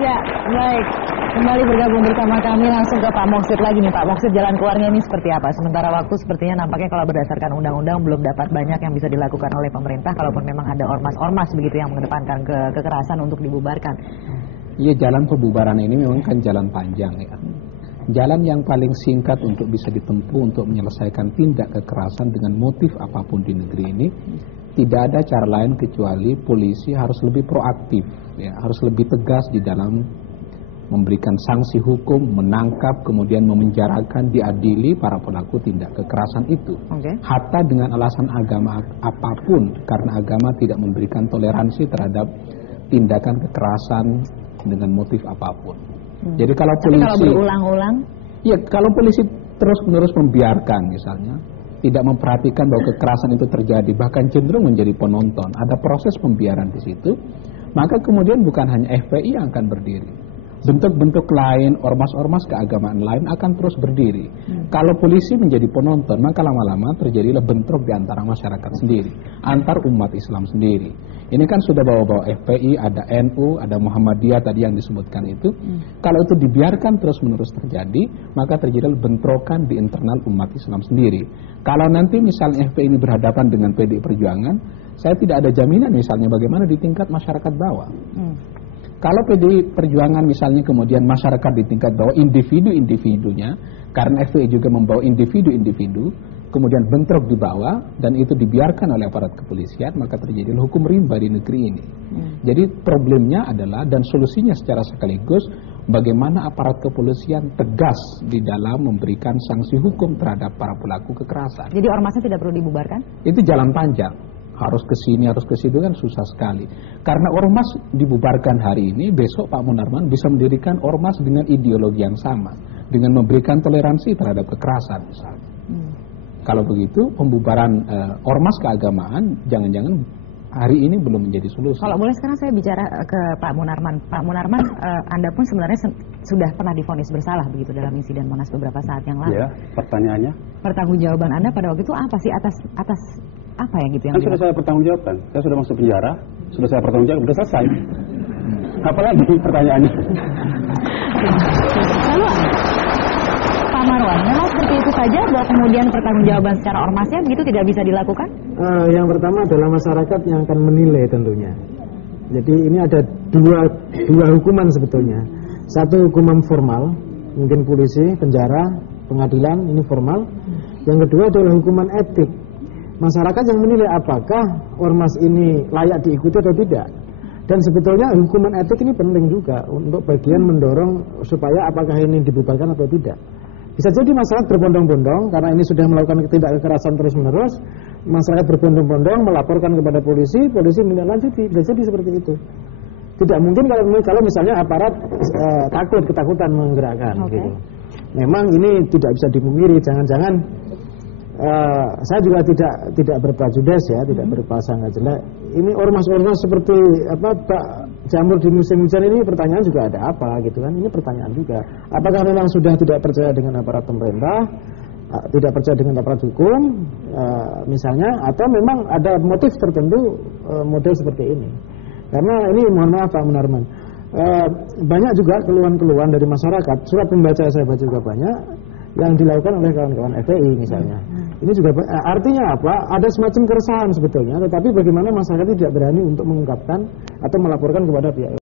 Ya, baik. Kembali bergabung bersama kami langsung ke Pak Moksid lagi nih. Pak Moksid, jalan keluarnya ini seperti apa? Sementara waktu sepertinya nampaknya kalau berdasarkan undang-undang belum dapat banyak yang bisa dilakukan oleh pemerintah. Kalaupun memang ada ormas-ormas begitu yang mengedepankan kekerasan untuk dibubarkan. Iya, jalan pembubaran ini memang kan jalan panjang ya. Jalan yang paling singkat untuk bisa ditempuh untuk menyelesaikan tindak kekerasan dengan motif apapun di negeri ini, tidak ada cara lain kecuali polisi harus lebih proaktif, ya, harus lebih tegas di dalam memberikan sanksi hukum, menangkap, kemudian memenjarakan, diadili para pelaku tindak kekerasan itu. Hatta dengan alasan agama apapun, karena agama tidak memberikan toleransi terhadap tindakan kekerasan dengan motif apapun. Jadi kalau polisi, kalau berulang-ulang, ya kalau polisi terus-menerus membiarkan misalnya, tidak memperhatikan bahwa kekerasan itu terjadi, bahkan cenderung menjadi penonton, ada proses pembiaran di situ, maka kemudian bukan hanya FPI yang akan berdiri. Bentuk-bentuk lain, ormas-ormas keagamaan lain akan terus berdiri. Kalau polisi menjadi penonton, maka lama-lama terjadilah bentrok di antara masyarakat sendiri, antar umat Islam sendiri. Ini kan sudah bawa-bawa FPI, ada NU, ada Muhammadiyah tadi yang disebutkan itu. Kalau itu dibiarkan terus-menerus terjadi, maka terjadilah bentrokan di internal umat Islam sendiri. Kalau nanti misalnya FPI ini berhadapan dengan PDI Perjuangan, saya tidak ada jaminan misalnya bagaimana di tingkat masyarakat bawah. Kalau PDI Perjuangan misalnya kemudian masyarakat di tingkat bawah, individu-individunya, karena FPI juga membawa individu-individu, kemudian bentrok di bawah, dan itu dibiarkan oleh aparat kepolisian, maka terjadi hukum rimba di negeri ini. Jadi problemnya adalah, dan solusinya secara sekaligus, bagaimana aparat kepolisian tegas di dalam memberikan sanksi hukum terhadap para pelaku kekerasan. Jadi ormasnya tidak perlu dibubarkan? Itu jalan panjang. Harus ke sini, harus ke situ kan susah sekali. Karena ormas dibubarkan hari ini, besok Pak Munarman bisa mendirikan ormas dengan ideologi yang sama, dengan memberikan toleransi terhadap kekerasan misalnya. Kalau begitu, pembubaran ormas keagamaan jangan-jangan hari ini belum menjadi solusi. Kalau boleh sekarang saya bicara ke Pak Munarman. Pak Munarman, Anda pun sebenarnya sudah pernah divonis bersalah begitu dalam insiden Monas beberapa saat yang lalu. Iya, pertanyaannya. Pertanggungjawaban Anda pada waktu itu apa sih atas apa ya gitu yang kan sudah saya pertanggungjawabkan. Saya sudah masuk penjara, sudah saya pertanggungjawabkan, sudah selesai. Apalagi pertanyaannya? Lalu Pak Marwan, memang seperti itu saja bahwa kemudian pertanggungjawaban secara ormasnya begitu tidak bisa dilakukan? Yang pertama adalah masyarakat yang akan menilai tentunya. Jadi ini ada dua hukuman sebetulnya. Satu hukuman formal, mungkin polisi, penjara, pengadilan, ini formal. Yang kedua adalah hukuman etik. Masyarakat yang menilai apakah ormas ini layak diikuti atau tidak. Dan sebetulnya hukuman etik ini penting juga untuk bagian mendorong supaya apakah ini dibubarkan atau tidak. Bisa jadi masyarakat berbondong-bondong karena ini sudah melakukan tindak kekerasan terus-menerus, masyarakat berbondong-bondong melaporkan kepada polisi, polisi menindaklanjuti. Bisa jadi seperti itu. Tidak mungkin kalau misalnya aparat ketakutan menggerakkan. Gitu. Memang ini tidak bisa dipungkiri, jangan-jangan saya juga tidak berprejudice ya, tidak berprasangka jelek. Ini ormas-ormas seperti apa Pak Jamur di musim hujan ini, pertanyaan juga ada apa gitu kan? Ini pertanyaan juga. Apakah memang sudah tidak percaya dengan aparat pemerintah, tidak percaya dengan aparat hukum, misalnya, atau memang ada motif tertentu model seperti ini? Karena ini mohon maaf Pak Munarman, banyak juga keluhan-keluhan dari masyarakat. Surat pembaca saya baca juga banyak yang dilakukan oleh kawan-kawan FPI misalnya. Ini juga artinya apa? Ada semacam keresahan sebetulnya, tetapi bagaimana masyarakat tidak berani untuk mengungkapkan atau melaporkan kepada pihak